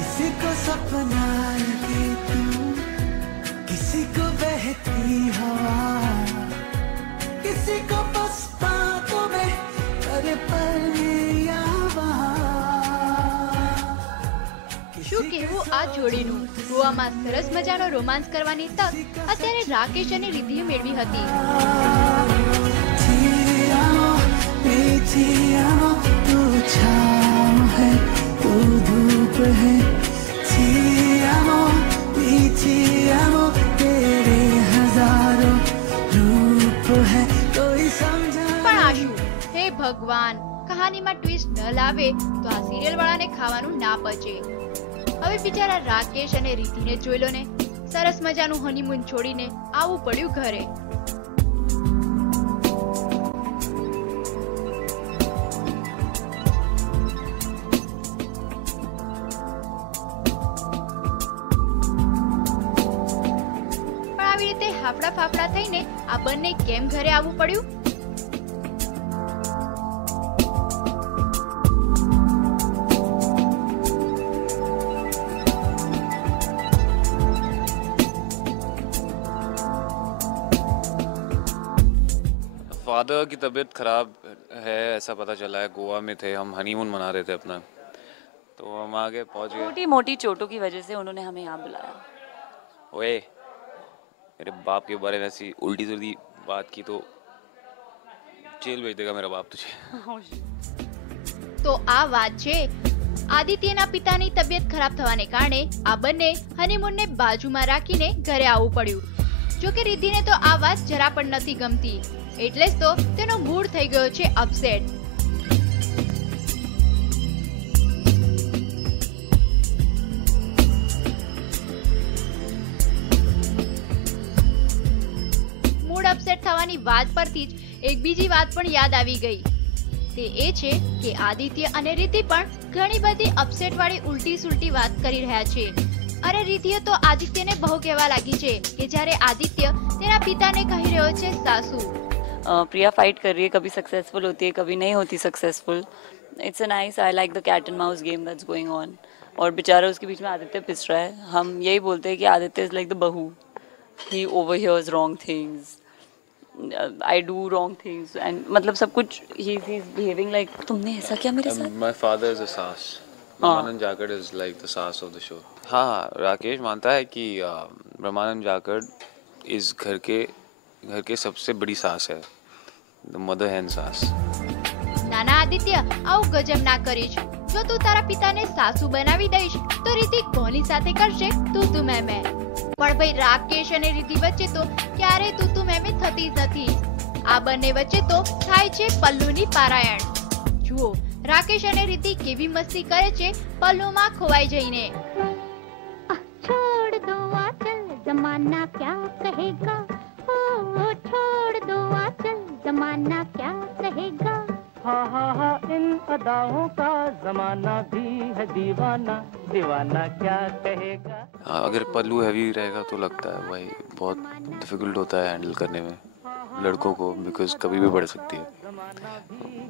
किसी को सपना लगे तू, किसी को बहती हवा, किसी को बस बातों में करे શું કહેવું આ જોડીનું। ગોવામાં સરસ મજાનો રોમાંસ કરવાની તક અત્યારે રાકેશ અને રિદ્ધિએ મેળવી હતી। પણ આશુ, હે ભગવાન, કહાનીમાં ટ્વિસ્ટ ન લાવે તો આ સિરિયલ વાળાને ખાવાનું ના પચે। હવે બિચારા રાકેશ અને રિદ્ધિને જોઈ લો ને, સરસ મજાનું હનીમૂન છોડીને આવવું પડ્યું ઘરે। પણ આવી રીતે હાફડા ફાફડા થઈને આ બંને કેમ ઘરે આવવું પડ્યું? फादर की तबीयत खराब है ऐसा पता चला है। गोवा में थे हम, हनीमून मना रहे थे अपना, तो हम आगे पहुंच गए। छोटी मोटी चोटों की वजह से उन्होंने हमें यहाँ बुलाया। ओए, मेरे बाप के बारे में ऐसी उल्टी सुल्टी बात की तो जेल भेज देगा मेरा बाप तुझे। તો આ વાત છે। આદિત્યના પિતાની તબિયત ખરાબ થવાને કારણે આ બંને હનીમૂનને બાજુમાં રાખીને ઘરે આવવું પડ્યું। જો કે રિદ્ધિને તો આ વાત જરા પણ નથી ગમતી, એટલે જ તો તેનો મૂડ થઈ ગયો છે અપસેટ। મૂડ અપસેટ થવાની વાત પરથી જ એક બીજી વાત પણ યાદ આવી ગઈ। તે એ છે કે આદિત્ય અને રિદ્ધિ પણ ઘણી બધી અપસેટ વાળી ઉલટી સુલટી વાત કરી રહ્યા છે। અરે રિદ્ધિએ તો આદિત્યને બહુ કહેવા લાગી છે કે જ્યારે આદિત્ય તેના પિતાને કહી રહ્યો છે સાસુ। प्रिया फाइट कर रही है, कभी सक्सेसफुल होती है, कभी नहीं होती successful. It's a nice, I like the cat and mouse game that's going on. और बेचारा उसके बीच में आदित्य पिस रहा है। हम यही बोलते हैं कि आदित्य इज लाइक द बहू, he overhears wrong things, I do wrong things, and मतलब सब कुछ ही इज बिहेविंग लाइक तुमने ऐसा किया मेरे साथ। माय फादर इज अ सास, ब्रह्मानंद जाखड़ इज लाइक द सास ऑफ द शो। हाँ, राकेश मानता है कि ब्रह्मानंद जाखड़ इस घर के सबसे बड़ी सास है, द मदर हैन सास। નાના આદિત્ય, આવું ગજબ ના કરીશ। જો તું તારા પિતાને સાસુ બનાવી દઈશ તો રિદ્ધિ કોની સાથે કરશે તું મેમે? પણ ભાઈ રાકેશ અને રિદ્ધિ વચ્ચે તો ક્યારે તું મેમે થતી જ નથી। આ બંને વચ્ચે તો થાય છે પલ્લુની પારાયણ। જુઓ રાકેશ અને રિદ્ધિ કેવી મસ્તી કરે છે પલ્લુમાં ખોવાઈ જઈને। छोड़ दो आंचल जमाना क्या कहेगा, ओ छोड़ दो आंचल जमाना क्या कहेगा। हाँ हाँ हाँ, इन अदाओं का जमाना भी है दीवाना, दीवाना क्या कहेगा। अगर पल्लू हैवी रहेगा तो लगता है भाई बहुत डिफिकल्ट होता है हैंडल करने में लड़कों को, बिकॉज कभी भी बढ़ सकती है।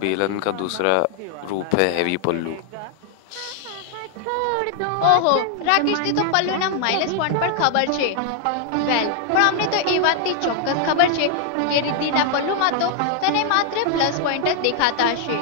बेलन का दूसरा रूप है हैवी पल्लू। ઓહો, રાકેશને તો પલ્લુના માઇનસ પોઈન્ટ પર ખબર છે। વેલ, પણ અમને તો એ વાતની ચોક્કસ ખબર છે કે રિદ્ધિના પલ્લુમાં તો તને માત્ર પ્લસ પોઈન્ટ જ દેખાતા હશે।